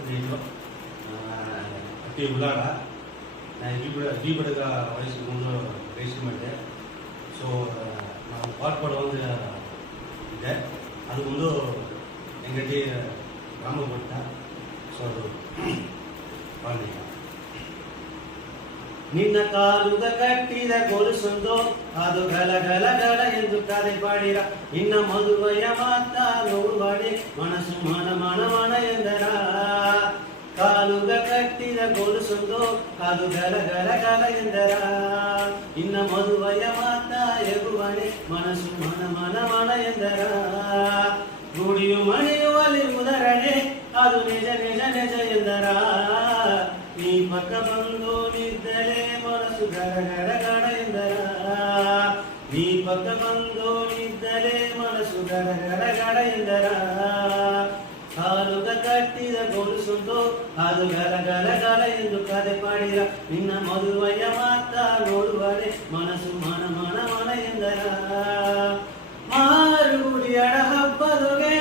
ಬಂದಿದ್ದು ಅತಿ ಉಳ್ಳಾಡ ಈ ಬಡಗ ವಯಸ್ಸು ಮುಂದೆ ರಿಜಿಸ್ಟರ್ ಮಾಡಿದೆ. ಸೊ ನಾವು ಪಾಟ್ಪಾಡು ಒಂದು ಇದೆ, ಅದು ಒಂದು ಎಂಗಡಿ ಗ್ರಾಮ ಕೊಟ್ಟ. ಸೊ ಅದು ಬಾಳಿಕ ನಿನ್ನ ಕಾಲುಗ ಕಟ್ಟಿದ ಗೊಲುಸೊಂದು ಅದು ಗಲ ಗಲ ಗಲ ಎಂದು ಕರೆ ಪಾಡಿರ. ನಿನ್ನ ಮದುವೆಯ ಮಾತ ನೋಡುವಾಡಿ ಮನಸ್ಸು ಮನ ಮನ ಮನ ಎಂದರ. ಕಾಲುಗ ಕಟ್ಟಿದ ಗೊಲುಸೊಂದು ಅದು ಗಲ ಗಲ ಗಲ ಎಂದರ. ನಿನ್ನ ಮದುವೆಯ ಮಾತ ಎಗುವಾಡಿ ಮನಸ್ಸು ಮನ ಮನ ಮನ ಎಂದರ. ಗುಡಿಯು ಮಣಿಯುವಲ್ಲಿ ಮುದರನೆ ಅದು ನಿಜ ನಿಜ ನಿಜ ಎಂದರ. ನೀ ಪಕ್ಕ ಬಂದು ನಿದ್ದಲೆ ಮನಸ್ಸು ಗಡ ಗಡ ಗಡ ಎಂದರ. ನೀ ಪಕ್ಕ ಬಂದು ನಿದ್ದಲೆ ಮನಸ್ಸು ಗಡ ಗಡ ಗಡ ಎಂದರ. ಕಾಲುಗ ಕಟ್ಟಿದ ಗೊಲುಸೊಂದು ಅದು ಗಲ ಗಲ ಗಲ ಎಂದು ಕರೆ ಪಾಡಿರ. ನಿನ್ನ ಮದುವೆಯ ಮಾತ ನೋಡುವರೆ ಮನಸ್ಸು ಮನ ಮನ ಮನ ಎಂದರ. ಮಾರುಗುಡಿಯಡ ಹಬ್ಬದೊಗೆ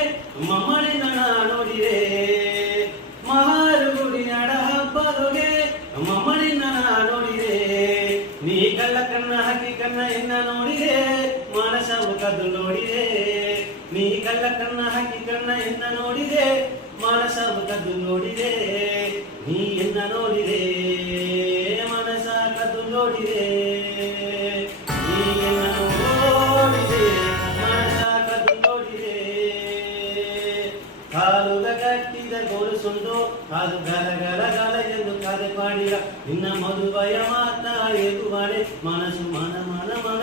ಮಮ್ಮಳಿನ ನೋಡಿರೆ. ಮಾರುಗುಡಿಯಡ ಹಬ್ಬದೊಗೆ ಮಮ್ಮಳಿನ ನೋಡಿರೆ. ನೀ ಕಳ್ಳ ಕಣ್ಣ ಹಾಕಿ ಕಣ್ಣ ಎನ್ನ ನೋಡಿದೆ ಮನಸವು ಕದ್ದು ನೋಡಿದೆ. ನೀ ಕಳ್ಳ ಕಣ್ಣ ಹಾಕಿ ಕಣ್ಣ ಎನ್ನ ನೋಡಿದೆ ಮನಸವು ಕದ್ದು ನೋಡಿದೆ. ನೀ ಎನ್ನ ನೋಡಿದೆ ಮನಸ ಕದ್ದು ನೋಡಿದೆ. ನೀ ಎನ್ನ ನೋಡಿದೆ ಮನಸ ಕದ್ದು ನೋಡಿದೆ. ಕಾಲುಗ ಕಟ್ಟಿದ ಗೊಲುಸೊಂದು ಅದು ಗಲ ಗಲ ಗಲ ಎಂದು ಕರೆ ಪಾಡಿರ. ನಿನ್ನ ಮದುವೆಯ ಮಾತ ಎಗುವಾಡೆ ಮನಸ್ಸು ಮನ ಮನ ಮನ